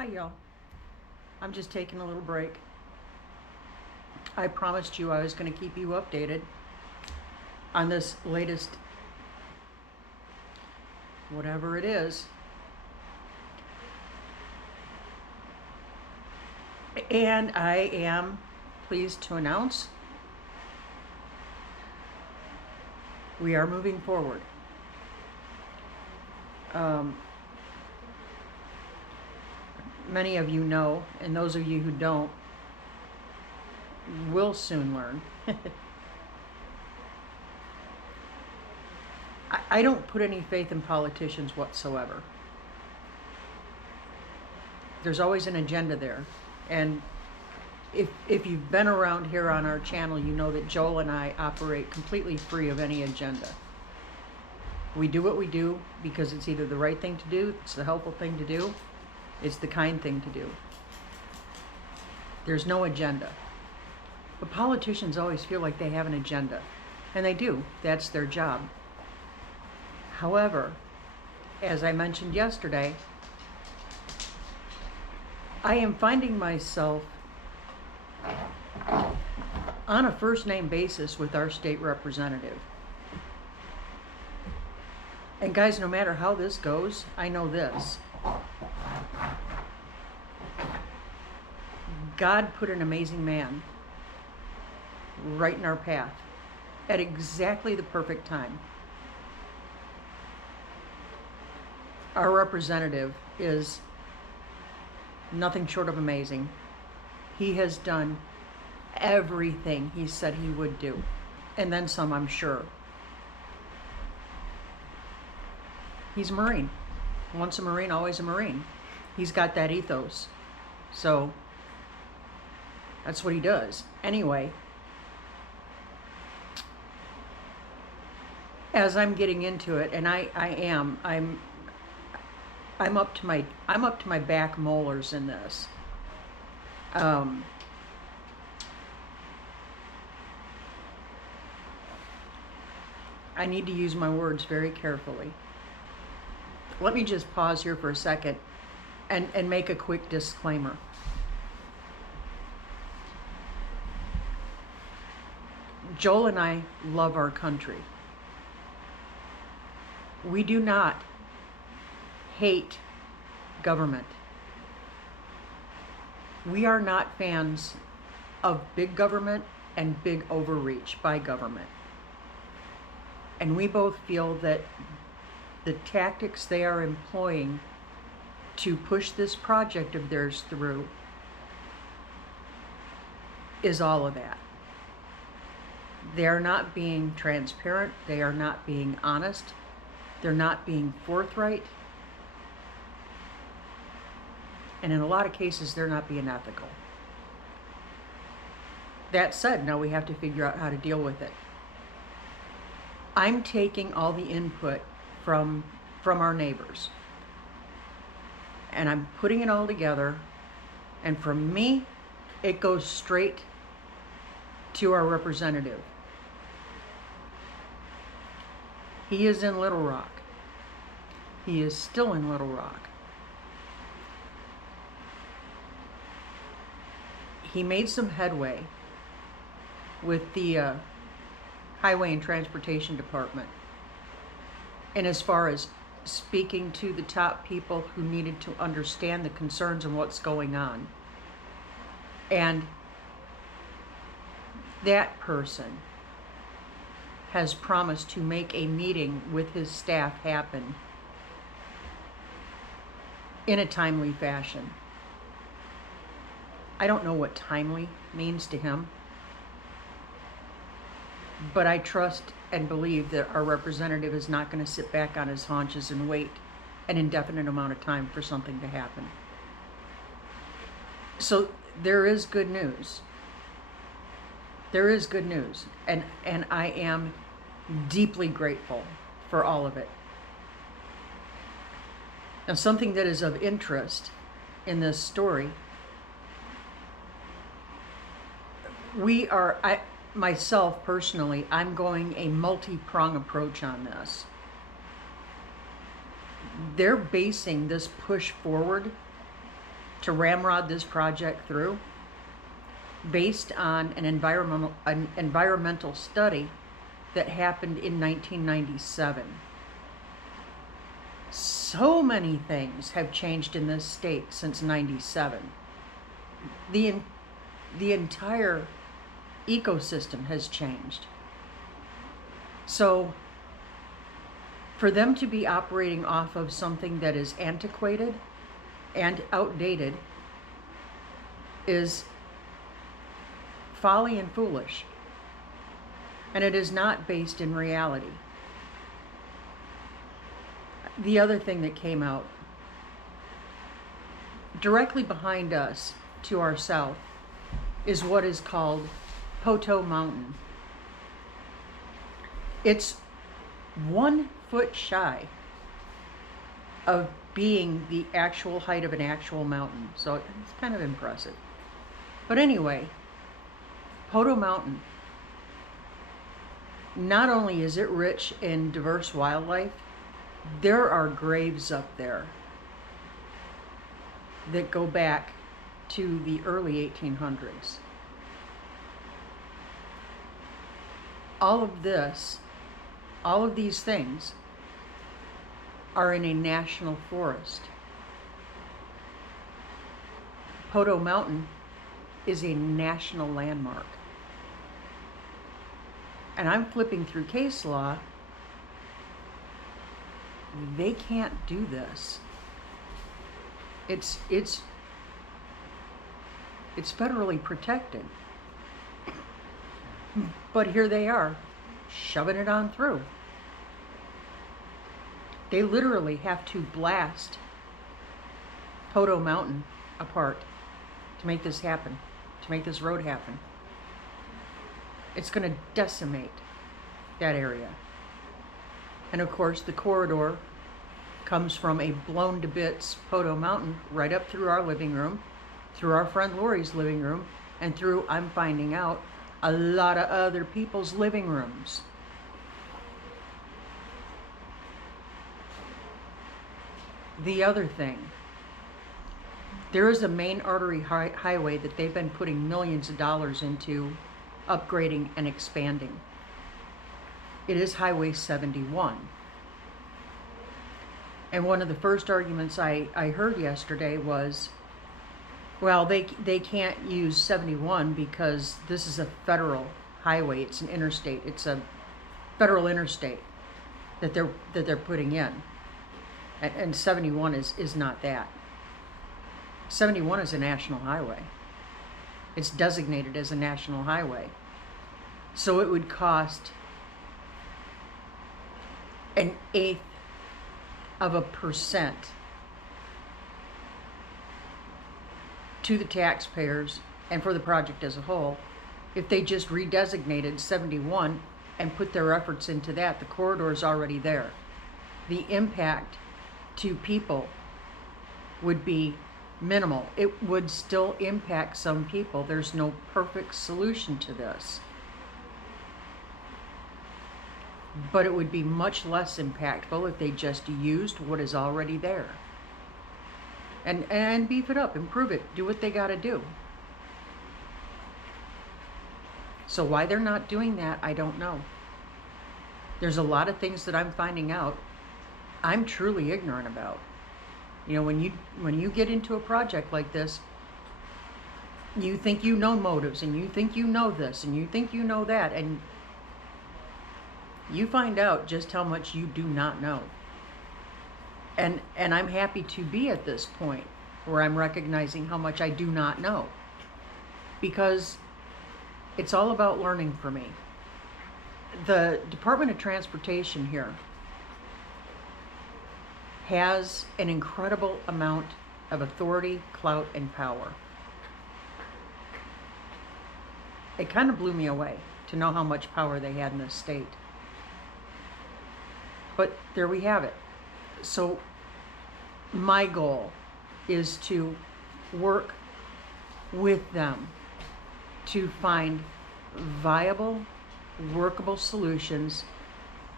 Hi, y'all. I'm just taking a little break. I promised you I was going to keep you updated on this latest, whatever it is. And I am pleased to announce we are moving forward. Many of you know, and those of you who don't will soon learn. I don't put any faith in politicians whatsoever. There's always an agenda there. And if you've been around here on our channel, you know that Joel and I operate completely free of any agenda. We do what we do because it's either the right thing to do, it's the helpful thing to do, it's the kind thing to do. There's no agenda. But politicians always feel like they have an agenda. And they do. That's their job. However, as I mentioned yesterday, I am finding myself on a first name basis with our state representative. And guys, no matter how this goes, I know this. God put an amazing man right in our path at exactly the perfect time. Our representative is nothing short of amazing. He has done everything he said he would do, and then some, I'm sure. He's a Marine. Once a Marine, always a Marine. He's got that ethos. So that's what he does. Anyway, as I'm getting into it, and I'm up to my back molars in this. I need to use my words very carefully. Let me just pause here for a second and make a quick disclaimer. Joel and I love our country. We do not hate government. We are not fans of big government and big overreach by government. And we both feel that the tactics they are employing to push this project of theirs through is all of that. They are not being transparent. They are not being honest. They're not being forthright. And in a lot of cases, they're not being ethical. That said, now we have to figure out how to deal with it. I'm taking all the input from our neighbors, and I'm putting it all together, and from me, it goes straight to our representative. He is in Little Rock. He is still in Little Rock. He made some headway with the Highway and Transportation Department. And as far as speaking to the top people who needed to understand the concerns and what's going on. And that person has promised to make a meeting with his staff happen in a timely fashion. I don't know what timely means to him, but I trust and believe that our representative is not going to sit back on his haunches and wait an indefinite amount of time for something to happen. So there is good news. There is good news, and I am deeply grateful for all of it. Now, something that is of interest in this story, myself personally, I'm going a multi-prong approach on this. They're basing this push forward to ramrod this project through based on an environmental study that happened in 1997. So many things have changed in this state since 97. The entire ecosystem has changed. So for them to be operating off of something that is antiquated and outdated is folly and foolish. And it is not based in reality. The other thing that came out, directly behind us to our south, is what is called Poteau Mountain. It's 1 foot shy of being the actual height of an actual mountain. So it's kind of impressive. But anyway, Poteau Mountain, not only is it rich in diverse wildlife, there are graves up there that go back to the early 1800s. All of these things are in a national forest. Poteau Mountain is a national landmark. And I'm flipping through case law. They can't do this. It's federally protected. But here they are, shoving it on through. They literally have to blast Poteau Mountain apart to make this happen, to make this road happen. It's going to decimate that area. And of course, the corridor comes from a blown to bits Poteau Mountain right up through our living room, through our friend Lori's living room, and through, I'm finding out, a lot of other people's living rooms. The other thing, there is a main artery highway that they've been putting millions of dollars into upgrading and expanding. It is Highway 71. And one of the first arguments I heard yesterday was, well, they can't use 71 because this is a federal highway. It's an interstate. It's a federal interstate that they're putting in. And 71 is not that. 71 is a national highway. It's designated as a national highway. So it would cost 0.1% to the taxpayers and for the project as a whole if they just redesignated 71 and put their efforts into that. The corridor is already there. The impact to people would be minimal. It would still impact some people. There's no perfect solution to this. But it would be much less impactful if they just used what is already there. And beef it up, improve it, do what they gotta do. So why they're not doing that, I don't know. There's a lot of things that I'm finding out I'm truly ignorant about. You know, when you get into a project like this, you think you know motives, and you think you know this, and you think you know that, and you find out just how much you do not know. And I'm happy to be at this point where I'm recognizing how much I do not know, because it's all about learning for me. The Department of Transportation here has an incredible amount of authority, clout, and power. It kind of blew me away to know how much power they had in this state. But there we have it. So my goal is to work with them to find viable, workable solutions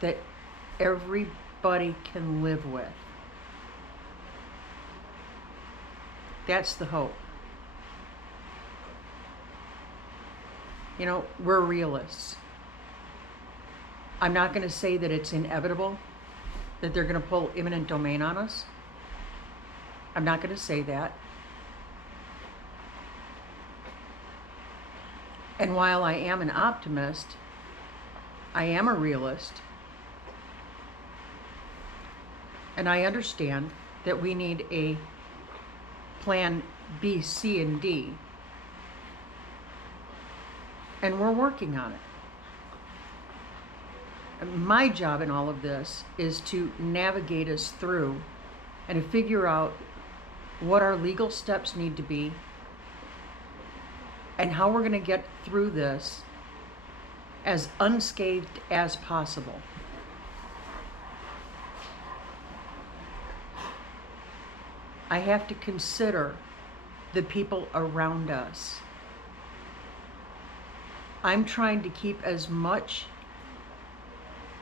that everybody can live with. That's the hope. You know, we're realists. I'm not going to say that it's inevitable that they're going to pull eminent domain on us. I'm not going to say that. And while I am an optimist, I am a realist. And I understand that we need a plan B, C, and D. And we're working on it. My job in all of this is to navigate us through and to figure out what our legal steps need to be and how we're going to get through this as unscathed as possible. I have to consider the people around us. I'm trying to keep as much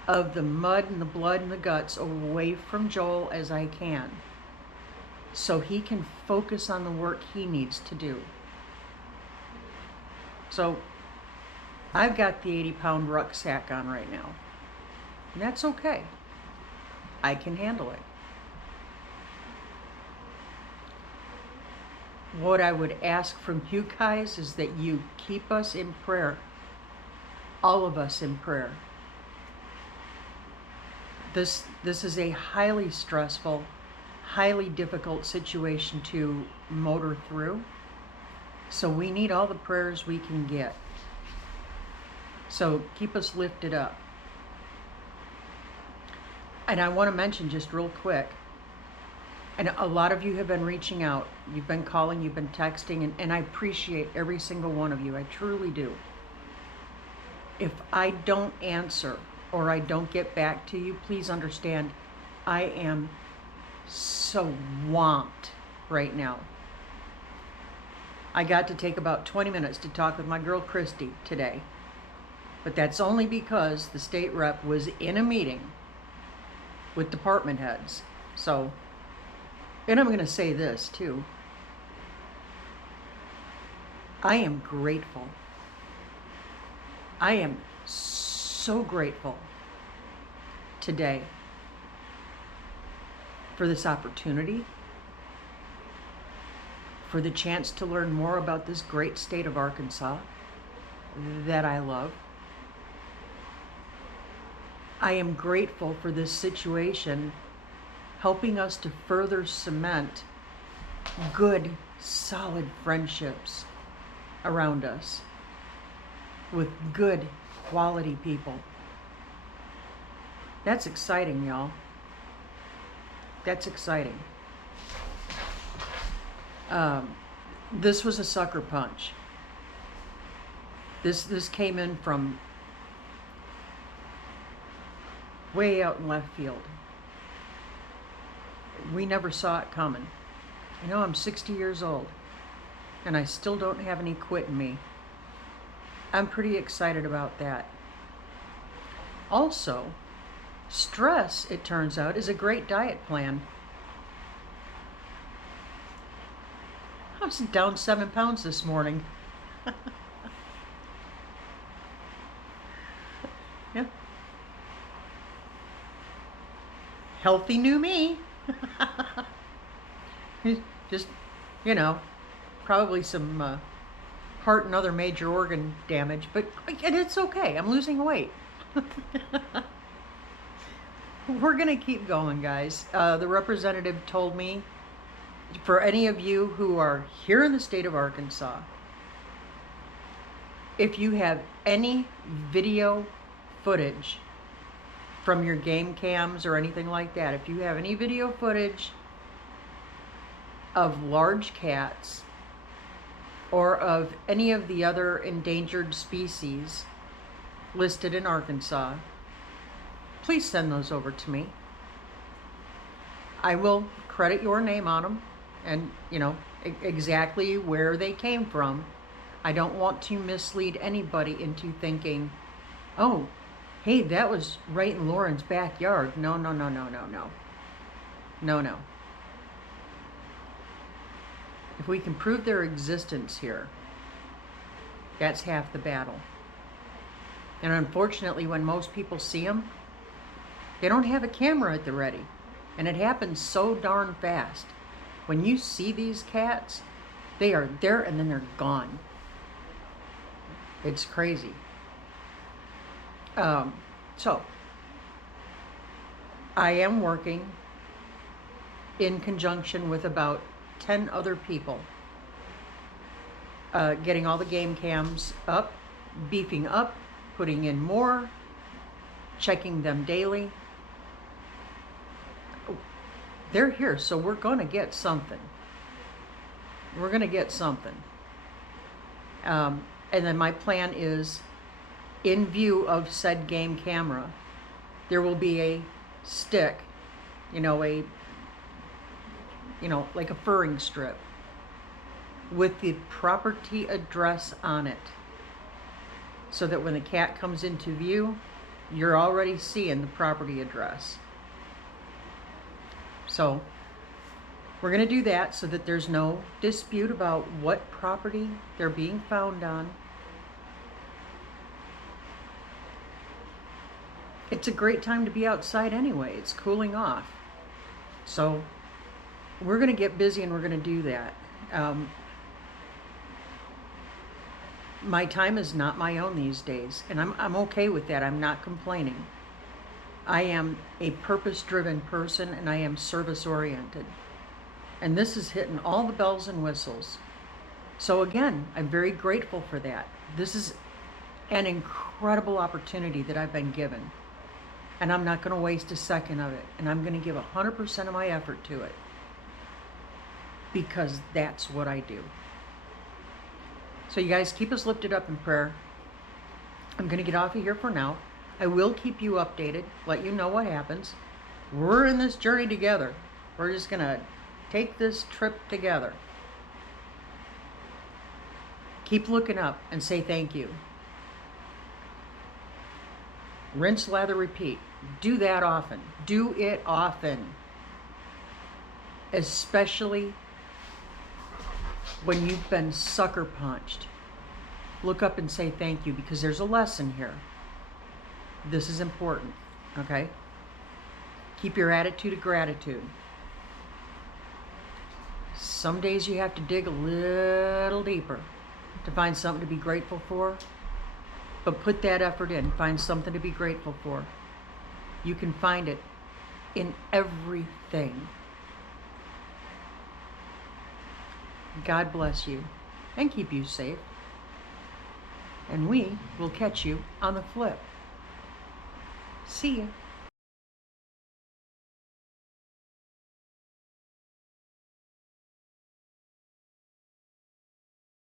of the mud and the blood and the guts away from Joel as I can, so he can focus on the work he needs to do. So I've got the 80-pound rucksack on right now, and that's okay. I can handle it. What I would ask from you guys is that you keep us in prayer, all of us in prayer. This is a highly stressful, highly difficult situation to motor through. So we need all the prayers we can get. So keep us lifted up. And I want to mention just real quick, and a lot of you have been reaching out. You've been calling, you've been texting, and I appreciate every single one of you. I truly do. If I don't answer or I don't get back to you, please understand I am so swamped right now. I got to take about 20 minutes to talk with my girl Christy today, but that's only because the state rep was in a meeting with department heads. So, and I'm going to say this too. I am grateful. I am so grateful today for this opportunity, for the chance to learn more about this great state of Arkansas that I love. I am grateful for this situation helping us to further cement good, solid friendships around us with good, quality people. That's exciting, y'all. That's exciting. This was a sucker punch. This came in from way out in left field. We never saw it coming. You know, I'm 60 years old, and I still don't have any quit in me. I'm pretty excited about that. Also, stress, it turns out, is a great diet plan. I was down 7 pounds this morning. Yeah. Healthy new me. Just, you know, probably some heart and other major organ damage, but and it's okay. I'm losing weight. We're going to keep going, guys. The representative told me, for any of you who are here in the state of Arkansas, if you have any video footage from your game cams or anything like that, if you have any video footage of large cats or of any of the other endangered species listed in Arkansas, please send those over to me. I will credit your name on them and, you know, exactly where they came from. I don't want to mislead anybody into thinking, oh, hey, that was right in Lauren's backyard. No, no, no, no, no, no. No, no. If we can prove their existence here, that's half the battle. And unfortunately, when most people see them, they don't have a camera at the ready. And it happens so darn fast. When you see these cats, they are there and then they're gone. It's crazy. So, I am working in conjunction with about 10 other people, getting all the game cams up, beefing up, putting in more, checking them daily. They're here, so we're going to get something. We're going to get something. And then my plan is, in view of said game camera, there will be a stick, like a furring strip with the property address on it, so that when the cat comes into view, you're already seeing the property address. So we're going to do that so that there's no dispute about what property they're being found on. It's a great time to be outside anyway. It's cooling off. So we're going to get busy and we're going to do that. My time is not my own these days, and I'm okay with that. I'm not complaining. I am a purpose-driven person, and I am service-oriented. And this is hitting all the bells and whistles. So again, I'm very grateful for that. This is an incredible opportunity that I've been given. And I'm not going to waste a second of it. And I'm going to give 100% of my effort to it. Because that's what I do. So you guys keep us lifted up in prayer. I'm going to get off of here for now. I will keep you updated, let you know what happens. We're in this journey together. We're just going to take this trip together. Keep looking up and say thank you. Rinse, lather, repeat. Do that often. Do it often. Especially when you've been sucker punched. Look up and say thank you, because there's a lesson here. This is important, okay? Keep your attitude of gratitude. Some days you have to dig a little deeper to find something to be grateful for, but put that effort in. Find something to be grateful for. You can find it in everything. God bless you and keep you safe. And we will catch you on the flip. See ya.